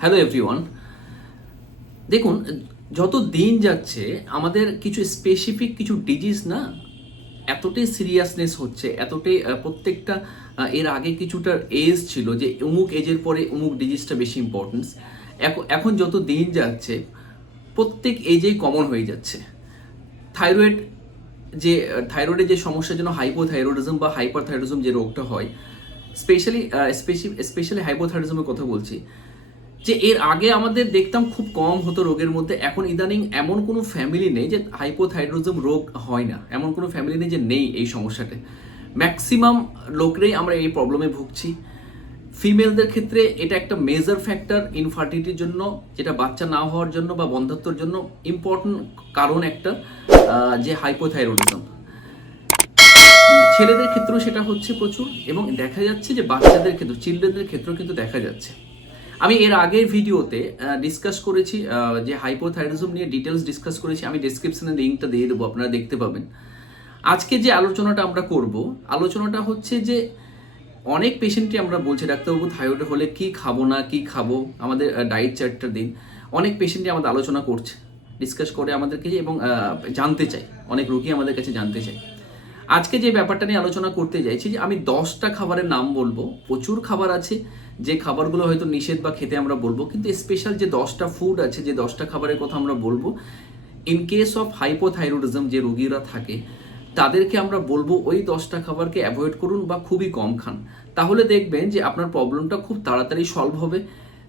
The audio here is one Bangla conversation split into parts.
হ্যালো এভরিওয়ান দেখুন, যত দিন যাচ্ছে, আমাদের কিছু স্পেসিফিক কিছু ডিজিজ না, এতটাই সিরিয়াসনেস হচ্ছে, এতটাই প্রত্যেকটা এর আগে কিছুটা এজ ছিল যে অমুক এজের পরে অমুক ডিজিজটা বেশি ইম্পর্টেন্স এখন যত দিন যাচ্ছে, প্রত্যেক এজেই কমন হয়ে যাচ্ছে। থাইরয়েড যে থাইরয়েডের যে সমস্যার জন্য হাইপোথাইরয়েডিজম বা হাইপারথাইরয়েডিজম যে রোগটা হয় স্পেশালি স্পেশালি হাইপোথাইরয়েডিজমের কথা বলছি যে এর আগে আমাদের দেখতাম খুব কম হতো রোগের মধ্যে। এখন ইদানিং এমন কোনো ফ্যামিলি নেই যে হাইপোথাইরয়েডিজম রোগ হয় না। এমন কোনো ফ্যামিলি নেই যে নেই এই সমস্যাটা ম্যাক্সিমাম লোকরাই আমরা এই প্রবলেমে ভুগছি। ফিমেলদের ক্ষেত্রে এটা একটা মেজর ফ্যাক্টর ইনফার্টিলিটির জন্য, যেটা বাচ্চা না হওয়ার জন্য বা বন্ধত্বর জন্য ইম্পর্টেন্ট কারণ একটা যে হাইপোথাইরয়েডিজম ছেলেদের ক্ষেত্রেও সেটা হচ্ছে প্রচুর এবং দেখা যাচ্ছে যে বাচ্চাদের ক্ষেত্রে চিলড্রেনদের ক্ষেত্রেও কিন্তু দেখা যাচ্ছে। আমি এর আগের ভিডিওতে ডিসকাস করেছি যে হাইপোথাইরয়েডিজম নিয়ে ডিটেলস ডিসকাস করেছি, আমি ডেসক্রিপশনে লিঙ্কটা দিয়ে দেবো, আপনারা দেখতে পাবেন। আজকে যে আলোচনাটা আমরা করব, আলোচনাটা হচ্ছে যে অনেক পেশেন্টই আমরা বলছি, ডাক্তারবাবু থাইরয়েড হলে কি খাব না, কি খাব? আমাদের ডায়েট চার্টটা দিন। অনেক পেশেন্টই আমাদের আলোচনা করছে ডিসকাস করে আমাদেরকে, এবং জানতে চাই অনেক রোগী আমাদের কাছে জানতে চাই আজকে যে ব্যাপারটা নিয়ে আলোচনা করতে চাইছি যে আমি দশটা খাবারের নাম বলব, প্রচুর খাবার আছে, যে খাবারগুলো হয়তো নিষেধ বা খেতে আমরা বলব, কিন্তু স্পেশাল যে দশটা ফুড আছে, যে দশটা খাবারের কথা আমরা বলব ইন কেস অফ হাইপোথাইরয়েডিজম যে রোগীরা থাকে, তাদেরকে আমরা বলব ওই দশটা খাবারকে অ্যাভয়েড করুন বা খুবই কম খান। তাহলে দেখবেন যে আপনার প্রবলেমটা খুব তাড়াতাড়ি সলভ হবে,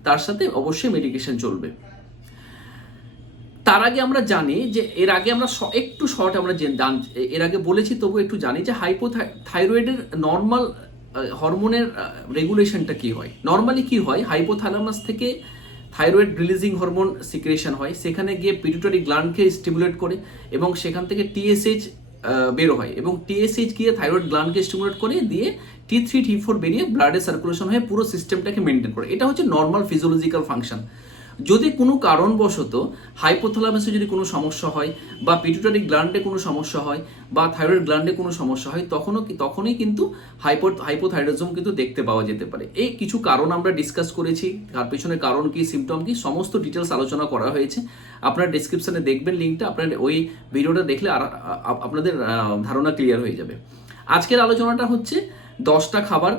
তার সাথে অবশ্যই মেডিকেশন চলবে। তার আগে আমরা জানি যে এর আগে আমরা একটু শর্ট আমরা এর আগে বলেছি, তবু একটু জানি যে হাইপোথাইরয়েডের নর্মাল হরমোনের রেগুলেশনটা কি হয়? নর্মালি কি হয়? হাইপোথ্যালামাস থেকে থাইরয়েড রিলিজিং হরমোন সিক্রেশন হয়। সেখানে গিয়ে পিটুটারি গ্ল্যান্ডকে স্টিমুলেট করে এবং সেখান থেকে টিএসএইচ বেরো হয় এবং টিএসএইচ গিয়ে থাইরয়েড গ্ল্যান্ডকে স্টিমুলেট করে দিয়ে টি থ্রি টি ফোর বেরিয়ে ব্লাডে সার্কুলেশন হয়ে পুরো সিস্টেমটাকে মেনটেন করে। এটা হচ্ছে নর্মাল ফিজিওলজিক্যাল ফাংশন যদি কোনো কারণবশত হাইপোথ্যালামাসে যদি কোনো সমস্যা হয় বা পিটুটারি গ্ল্যান্ডে কোনো সমস্যা হয় বা থাইরয়েড গ্ল্যান্ডে কোনো সমস্যা হয়, তখনও তখনই কিন্তু হাইপো হাইপোথাইরয়েডিজম কিন্তু দেখতে পাওয়া যেতে পারে। এই কিছু কারণ আমরা ডিসকাস করেছি, তার পেছনে কারণ কি সিমটম কি, সমস্ত ডিটেলস আলোচনা করা হয়েছে। আপনারা ডিসক্রিপশনে দেখবেন লিঙ্কটা আপনার ওই ভিডিওটা দেখলে আর আপনাদের ধারণা ক্লিয়ার হয়ে যাবে। আজকের আলোচনাটা হচ্ছে দশটা খাবার।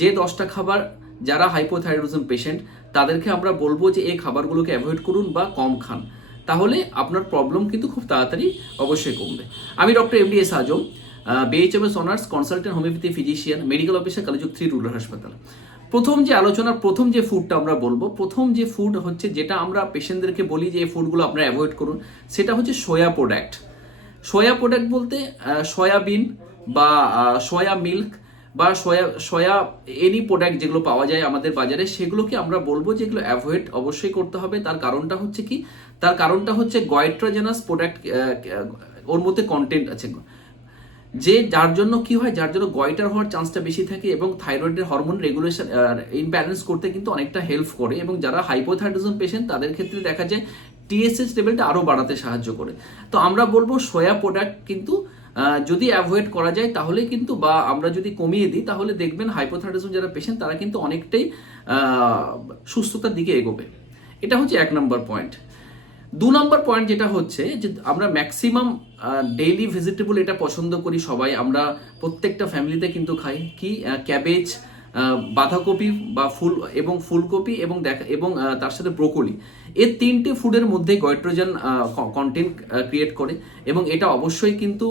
যে দশটা খাবার যারা হাইপোথাইরয়েডিজম পেশেন্ট তাদেরকে আমরা বলব যে এই খাবারগুলোকে অ্যাভয়েড করুন বা কম খান। তাহলে আপনার প্রবলেম কিন্তু খুব তাড়াতাড়ি অবশ্যই কমবে। আমি doctor M D S Azam BHMS honours consultant homeopathy physician medical officer কালীযুগ three rural হাসপাতাল। প্রথম যে আলোচনার প্রথম যে ফুডটা আমরা বলব, প্রথম যে ফুড হচ্ছে যেটা আমরা পেশেন্টদেরকে বলি যে এই ফুডগুলো আপনারা অ্যাভয়েড করুন, সেটা হচ্ছে সোয়া প্রোডাক্ট সয়া প্রোডাক্ট বলতে সয়াবিন বা সয়া মিল্ক বা সয়া সয়া এনি প্রোডাক্ট যেগুলো পাওয়া যায় আমাদের বাজারে, সেগুলোকে আমরা বলব যে এগুলো অ্যাভয়েড অবশ্যই করতে হবে। তার কারণটা হচ্ছে কি? তার কারণটা হচ্ছে গয়ট্রোজেনাস প্রোডাক্ট ওর মধ্যে কন্টেন্ট আছে। যে যার জন্য কি হয়? যার জন্য গয়টার হওয়ার চান্সটা বেশি থাকে এবং থাইরয়েডের হরমোন রেগুলেশন ইনব্যালেন্স করতে কিন্তু অনেকটা হেল্প করে এবং যারা হাইপোথাইরয়েডিজম পেশেন্ট তাদের ক্ষেত্রে দেখা যায় টিএসএস লেভেলটা আরও বাড়াতে সাহায্য করে। তো আমরা বলব সোয়া প্রোডাক্ট কিন্তু যদি অ্যাভয়েড করা যায় তাহলে কিন্তু বা আমরা যদি কমিয়ে দিই তাহলে দেখবেন হাইপোথাইরয়েডিজম যারা পেশেন্ট তারা কিন্তু অনেকটাই সুস্থতার দিকে এগোবে। এটা হচ্ছে এক নম্বর পয়েন্ট দু নম্বর পয়েন্ট যেটা হচ্ছে যে আমরা ম্যাক্সিমাম ডেইলি ভেজিটেবল এটা পছন্দ করি সবাই। আমরা প্রত্যেকটা ফ্যামিলিতে কিন্তু খাই। কি? ক্যাবেজ বাঁধাকপি বা ফুল এবং ফুলকপি এবং দেখা, এবং তার সাথে ব্রোকলি। এর তিনটে ফুডের মধ্যে গয়ট্রোজেন কন্টেন্ট ক্রিয়েট করে এবং এটা অবশ্যই কিন্তু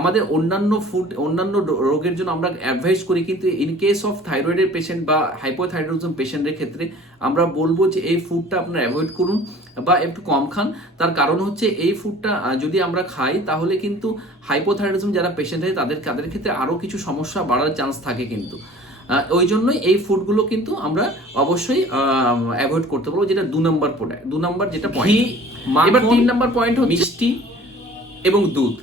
আমাদের অন্যান্য ফুড অন্যান্য রোগের জন্য আমরা অ্যাডভাইস করি কিন্তু ইন কেস অফ থাইরয়েডের পেশেন্ট বা হাইপোথাইরয়েডিজম পেশেন্টের ক্ষেত্রে আমরা বলব যে এই ফুডটা আপনারা অ্যাভয়েড করুন বা একটু কম খান। তার কারণ হচ্ছে এই ফুডটা যদি আমরা খাই তাহলে কিন্তু হাইপোথাইরয়েডিজম যারা পেশেন্ট হয় তাদের তাদের ক্ষেত্রে আরও কিছু সমস্যা বাড়ার চান্স থাকে কিন্তু। ওই জন্যই এই ফুডগুলো কিন্তু আমরা অবশ্যই অ্যাভয়েড করতে পারব যেটা দু নম্বর প্রোডাক্ট দু নম্বর যেটা পয়েন্ট এবার তিন নম্বর পয়েন্ট হচ্ছে মিষ্টি এবং দুধ।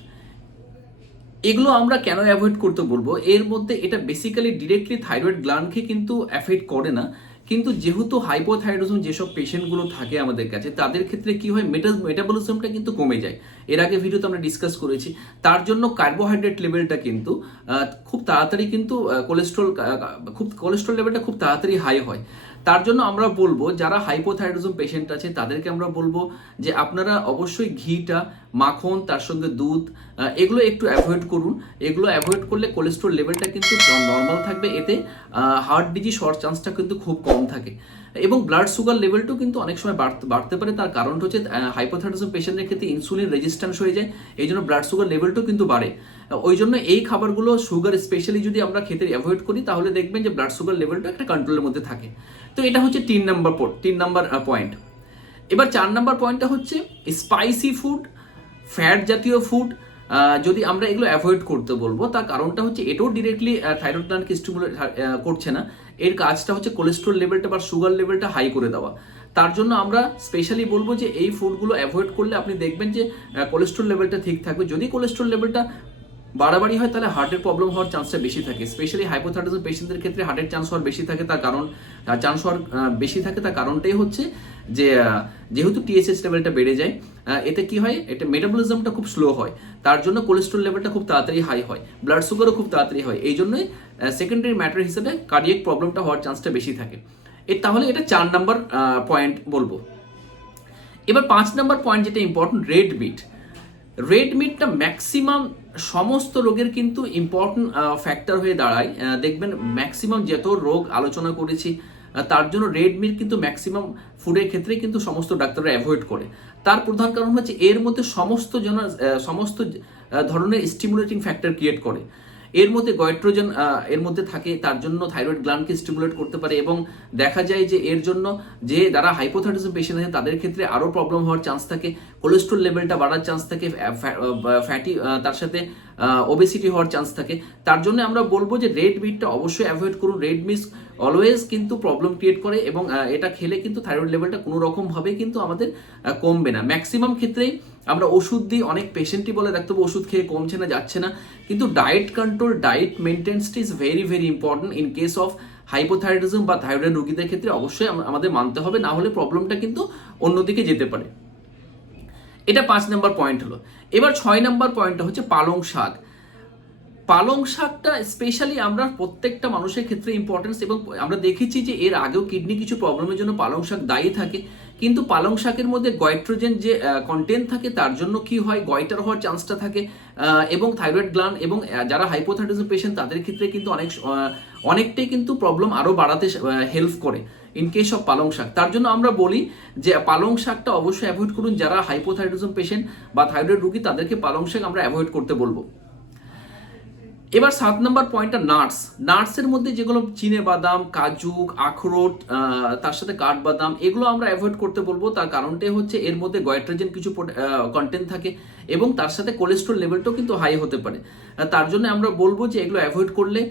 এগুলো আমরা কেন অ্যাভয়েড করতে বলব? এর মধ্যে এটা বেসিক্যালি ডিরেক্টলি থাইরয়েড গ্ল্যান্ডকে কিন্তু অ্যাফেক্ট করে না। কিন্তু যেহেতু হাইপোথাইরয়েডিজম যেসব পেশেন্টগুলো থাকে আমাদের কাছে, তাদের ক্ষেত্রে কি হয় মেটা মেটাবলিজমটা কিন্তু কমে যায়। এর আগে ভিডিওতে আমরা ডিসকাস করেছি। তার জন্য কার্বোহাইড্রেট লেভেলটা কিন্তু খুব তাড়াতাড়ি কিন্তু কোলেস্ট্রল খুব কোলেস্ট্রল লেভেলটা খুব তাড়াতাড়ি হাই হয়। তার জন্য আমরা বলব, যারা হাইপোথাইরয়েডিজম পেশেন্ট আছে, তাদেরকে আমরা বলব যে আপনারা অবশ্যই ঘিটা, মাখন, তার সঙ্গে দুধ এগুলো একটু অ্যাভয়েড করুন। এগুলো অ্যাভয়েড করলে কোলেস্ট্রল লেভেলটা কিন্তু নর্মাল থাকবে। এতে হার্ট ডিজিজ হওয়ার চান্সটা কিন্তু খুব কম থাকে। এবং ব্লাড সুগার লেভেলটাও কিন্তু অনেক সময় বাড়তে পারে। তার কারণটা হচ্ছে হাইপোথাইরয়েডিজম পেশেন্টের ক্ষেত্রে ইনসুলিন রেজিস্ট্যান্স হয়ে যায়, এই জন্য ব্লাড সুগার লেভেলটাও কিন্তু বাড়ে। ওই জন্য এই খাবারগুলো সুগার স্পেশালি যদি আমরা খেতে অ্যাভয়েড করি, তাহলে দেখবেন যে ব্লাড সুগার লেভেলটা একটা কন্ট্রোলের মধ্যে থাকে। তো এটা হচ্ছে তিন নম্বর তিন নম্বর পয়েন্ট এবার চার নম্বর পয়েন্টটা হচ্ছে স্পাইসি ফুড ফ্যাট জাতীয় ফুড যদি আমরা এগুলো অ্যাভয়েড করতে বলব, তার কারণটা হচ্ছে এটাও ডিরেক্টলি থাইরয়েড গ্ল্যান্ডকে স্টিমুলেট করছে না। এর কাজটা হচ্ছে কোলেস্ট্রল লেভেলটা বা সুগার লেভেলটা হাই করে দেওয়া। তার জন্য আমরা স্পেশালি বলব যে এই ফুডগুলো অ্যাভয়েড করলে আপনি দেখবেন যে কোলেস্ট্রল লেভেলটা ঠিক থাকবে। যদি কোলেস্ট্রল লেভেলটা বাড়াবাড়ি হয়, তাহলে হার্টের প্রবলেম হওয়ার চান্সটা বেশি থাকে। স্পেশালি হাইপোথাইরয়েডিজম পেশেন্টদের ক্ষেত্রে হার্টের চান্স হওয়ার বেশি থাকে, তার কারণ চান্স হওয়ার বেশি থাকে, তার কারণটাই হচ্ছে যে যেহেতু টিএসএস লেভেলটা বেড়ে যায় এতে কি হয়, এটা মেটাবলিজমটা খুব স্লো হয়। তার জন্য কোলেস্ট্রল লেভেলটা খুব তাড়াতাড়ি হাই হয়। ব্লাড সুগারও খুব তাড়াতাড়ি হয়। এই জন্যই সেকেন্ডারি ম্যাটার হিসেবে কার্ডিয়াক প্রবলেমটা হওয়ার চান্সটা বেশি থাকে। এর তাহলে এটা চার নাম্বার পয়েন্ট বলব। এবার পাঁচ নাম্বার পয়েন্ট যেটা ইম্পর্টেন্ট রেড মিট রেড মিটটা ম্যাক্সিমাম সমস্ত রোগের কিন্তু ইম্পর্টেন্ট ফ্যাক্টর হয়ে দাঁড়ায়। দেখবেন ম্যাক্সিমাম যত রোগ আলোচনা করেছি তার জন্য রেড মিট কিন্তু ম্যাক্সিমাম ফুডের ক্ষেত্রে কিন্তু সমস্ত ডাক্তাররা অ্যাভয়েড করে। তার প্রধান কারণ হচ্ছে এর মধ্যে সমস্ত জন সমস্ত ধরনের স্টিমুলেটিং ফ্যাক্টর ক্রিয়েট করে। এর মধ্যে গয়ট্রোজেন এর মধ্যে থাকে, তার জন্য থাইরয়েড গ্ল্যান্ডকে স্টিমুলেট করতে পারে এবং দেখা যায় যে এর জন্য যে যারা হাইপোথাইরয়েডিজম পেশেন্ট আছে, তাদের ক্ষেত্রে আরও প্রবলেম হওয়ার চান্স থাকে কোলেস্ট্রল লেভেলটা বাড়ার চান্স থাকে ফ্যাটি তার সাথে ওবেসিটি হওয়ার চান্স থাকে। তার জন্য আমরা বলব যে রেড মিটটা অবশ্যই অ্যাভয়েড করুন। রেড মিস অলওয়েজ কিন্তু প্রবলেম ক্রিয়েট করে এবং এটা খেলে কিন্তু থাইরয়েড লেভেলটা কোনো রকমভাবে কিন্তু আমাদের কমবে না। ম্যাক্সিমাম ক্ষেত্রেই আমরা ওষুধ দিই, অনেক পেশেন্টই বলে ডাক্তারবাবু ওষুধ খেয়ে কমছে না, যাচ্ছে না। কিন্তু diet control diet মেনটেন্সটি is very very important in case of hypothyroidism বা থাইরয়েড রোগীদের ক্ষেত্রে অবশ্যই আমাদের মানতে হবে, না হলে প্রবলেমটা কিন্তু অন্যদিকে যেতে পারে। এটা পাঁচ নম্বর পয়েন্ট হলো। এবার ছয় নম্বর পয়েন্টটা হচ্ছে পালং শাক। পালং শাকটা স্পেশালি আমরা প্রত্যেকটা মানুষের ক্ষেত্রে ইম্পর্টেন্স এবং আমরা দেখেছি যে এর আগেও কিডনি কিছু প্রবলেমের জন্য পালং শাক দায়ী থাকে। কিন্তু পালং শাকের মধ্যে গয়ট্রোজেন যে কন্টেন্ট থাকে, তার জন্য কি হয়? গয়টার হওয়ার চান্সটা থাকে। এবং থাইরয়েড গ্ল্যান্ড এবং যারা হাইপোথাইরয়েডিজম পেশেন্ট তাদের ক্ষেত্রে কিন্তু অনেক অনেকটাই কিন্তু প্রবলেম আরও বাড়াতে হেল্প করে ইন কেস অফ পালং শাক। তার জন্য আমরা বলি যে, পালং শাকটা অবশ্যই অ্যাভয়েড করুন। যারা হাইপোথাইরয়েডিজম পেশেন্ট বা থাইরয়েড রোগী, তাদেরকে পালং শাক আমরা অ্যাভয়েড করতে বলব। এবার সাত নম্বর পয়েন্টটা নাটস নাটসের মধ্যে যেগুলো চিনে বাদাম, কাজু, আখরোট তার সাথে কাঠবাদাম এগুলো আমরা অ্যাভয়েড করতে বলব। তার কারণটাই হচ্ছে এর মধ্যে গয়ট্রোজেন কিছু কন্টেন্ট থাকে এবং তার সাথে কোলেস্ট্রল লেভেলটাও কিন্তু হাই হতে পারে। তার জন্য আমরা বলব যে এগুলো অ্যাভয়েড করলে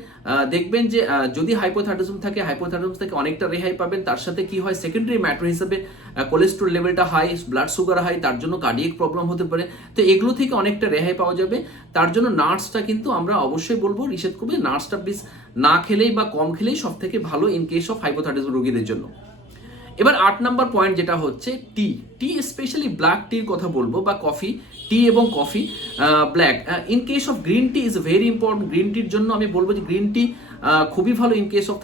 দেখবেন যে যদি হাইপোথাইরয়েডিজম থাকে হাইপোথাইরয়েডিজম থেকে অনেকটা রেহাই পাবেন। তার সাথে কি হয়? সেকেন্ডারি ম্যাটার হিসেবে কোলেস্ট্রল লেভেলটা হাই ব্লাড সুগার হাই তার জন্য কার্ডিয়াক প্রবলেম হতে পারে। তো এগুলো থেকে অনেকটা রেহাই পাওয়া যাবে। তার জন্য নাটসটা কিন্তু আমরা অবশ্যই বলব, নিষেধ করবে নাটসটা প্লিজ না খেলেই বা কম খেলেই সব থেকে ভালো ইন কেস অফ হাইপোথাইটিস রোগীদের জন্য। এবার আট নাম্বার পয়েন্ট যেটা হচ্ছে টি টি স্পেশালি ব্ল্যাক টির কথা বলব বা কফি টি এবং coffee black in case of green tea is very important green টির জন্য আমি বলব যে গ্রিন টি খুবই ভালো in case of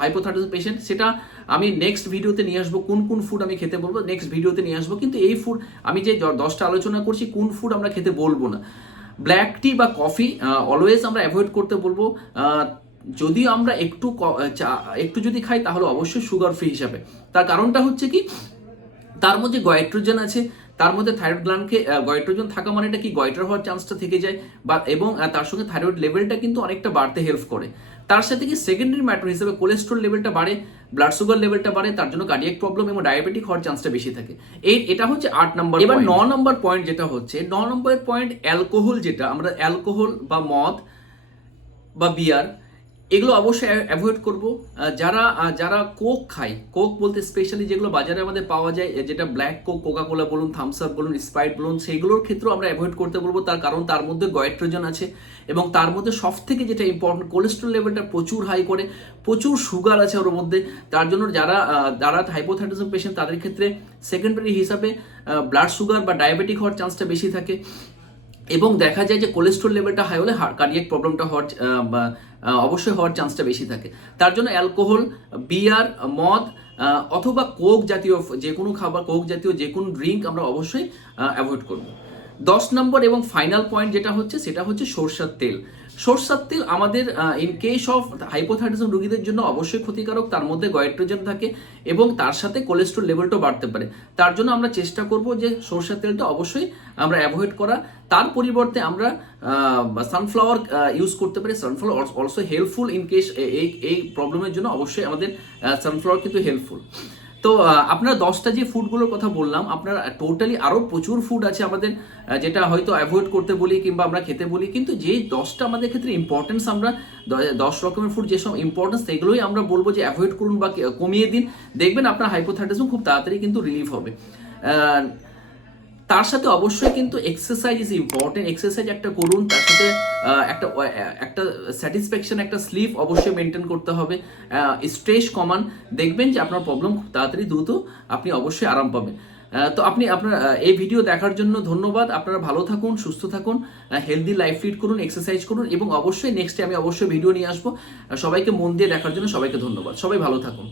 hypothyroidism patient সেটা আমি নেক্সট ভিডিওতে নিয়ে আসব, কোন কোন ফুড আমি খেতে বলব নেক্সট ভিডিওতে নিয়ে আসব, কিন্তু এই ফুড আমি যে দশটা আলোচনা করছি, কোন ফুড আমরা খেতে বলব না। ব্ল্যাক টি বা কফি অলওয়েজ আমরা অ্যাভয়েড করতে বলব যদি আমরা একটু একটু যদি খাই তাহলে অবশ্যই সুগার ফ্রি হিসাবে। তার কারণটা হচ্ছে কি, তার মধ্যে গয়েট্রোজেন আছে তার মধ্যে থাইরয়েড গ্ল্যান্ডকে গয়ট্রোজেন থাকা মানে এটা কি? গয়টার হওয়ার চান্সটা থেকে যায় বা এবং তার সঙ্গে থাইরয়েড লেভেলটা কিন্তু অনেকটা বাড়তে হেল্প করে। তার সাথে কি সেকেন্ডারি ম্যাটার হিসেবে কোলেস্ট্রল লেভেলটা বাড়ে ব্লাড সুগার লেভেলটা বাড়ে তার জন্য কার্ডিয়াক প্রবলেম এবং ডায়াবেটিক হওয়ার চান্সটা বেশি থাকে। এই এটা হচ্ছে আট নম্বর এবার ন নম্বর পয়েন্ট যেটা হচ্ছে ন নম্বর পয়েন্ট অ্যালকোহল যেটা আমরা অ্যালকোহল বা মদ বা বিয়ার এগুলো অবশ্যই অ্যাভয়েড করব। যারা যারা কোক খায়, কোক বলতে স্পেশালি যেগুলো বাজারে আমাদের পাওয়া যায় যেটা ব্ল্যাক কোক কোকা কোলা বলুন থামস আপ বলুন স্প্রাইট বলুন সেইগুলোর ক্ষেত্রেও আমরা অ্যাভয়েড করতে বলব, তার কারণ তার মধ্যে গয়েট্রোজেন আছে এবং তার মধ্যে সব থেকে যেটা ইম্পর্টেন্ট কোলেস্ট্রল লেভেলটা প্রচুর হাই করে, প্রচুর সুগার আছে ওর মধ্যে, তার জন্য যারা যারা হাইপোথাইটিজম পেশেন্ট তাদের ক্ষেত্রে সেকেন্ডারি হিসাবে ব্লাড সুগার বা ডায়াবেটিক হওয়ার চান্সটা বেশি থাকে। এবং দেখা যায় যে কোলেস্ট্রল লেভেলটা হাই হলে কার্ডিয়াক প্রবলেমটা হওয়ার অবশ্যই হওয়ার চান্সটা বেশি থাকে। তার জন্য অ্যালকোহল বিয়ার মদ অথবা কোক জাতীয়, যে কোনো খাবার কোক জাতীয় যে কোনো ড্রিঙ্ক আমরা অবশ্যই অ্যাভয়েড করব। দশ নম্বর এবং ফাইনাল পয়েন্ট যেটা হচ্ছে, সেটা হচ্ছে সরষার তেল। সরষার তেল আমাদের ইন কেস অফ হাইপোথাইটিজম রোগীদের জন্য অবশ্যই ক্ষতিকারক, তার মধ্যে গয়েট্রোজেন থাকে এবং তার সাথে কোলেস্ট্রল লেভেলটাও বাড়তে পারে। তার জন্য আমরা চেষ্টা করব যে সরষার তেলটা অবশ্যই আমরা অ্যাভয়েড করা। তার পরিবর্তে আমরা সানফ্লাওয়ার ইউজ করতে পারি। Sunflower also helpful in case এই এই প্রবলেমের জন্য অবশ্যই আমাদের সানফ্লাওয়ার কিন্তু হেল্পফুল তো আপনার দশটা যে ফুডগুলোর কথা বললাম, আপনার টোটালি আরও প্রচুর ফুড আছে আমাদের যেটা হয়তো অ্যাভয়েড করতে বলি কিংবা আমরা খেতে বলি, কিন্তু যে দশটা আমাদের ক্ষেত্রে ইম্পর্টেন্স আমরা দশ রকমের ফুড যেসব ইম্পর্টেন্স সেগুলোই আমরা বলব যে অ্যাভয়েড করুন বা কমিয়ে দিন। দেখবেন আপনার হাইপোথাইটিসম খুব তাড়াতাড়ি কিন্তু রিলিফ হবে। তার সাথে অবশ্যই কিন্তু এক্সারসাইজ ইজ ইম্পর্টেন্ট এক্সারসাইজ একটা করুন, তার সাথে একটা একটা স্যাটিসফ্যাকশন একটা স্লিপ অবশ্যই মেনটেন করতে হবে। স্ট্রেস কমান। দেখবেন যে আপনার প্রবলেম খুব তাড়াতাড়ি দ্রুত আপনি অবশ্যই আরাম পাবেন। তো আপনি আপনার এই ভিডিও দেখার জন্য ধন্যবাদ। আপনারা ভালো থাকুন, সুস্থ থাকুন হেলদি লাইফ লিড করুন এক্সারসাইজ করুন এবং অবশ্যই নেক্সটে আমি অবশ্যই ভিডিও নিয়ে আসব। সবাইকে মন দিয়ে দেখার জন্য সবাইকে ধন্যবাদ। সবাই ভালো থাকুন।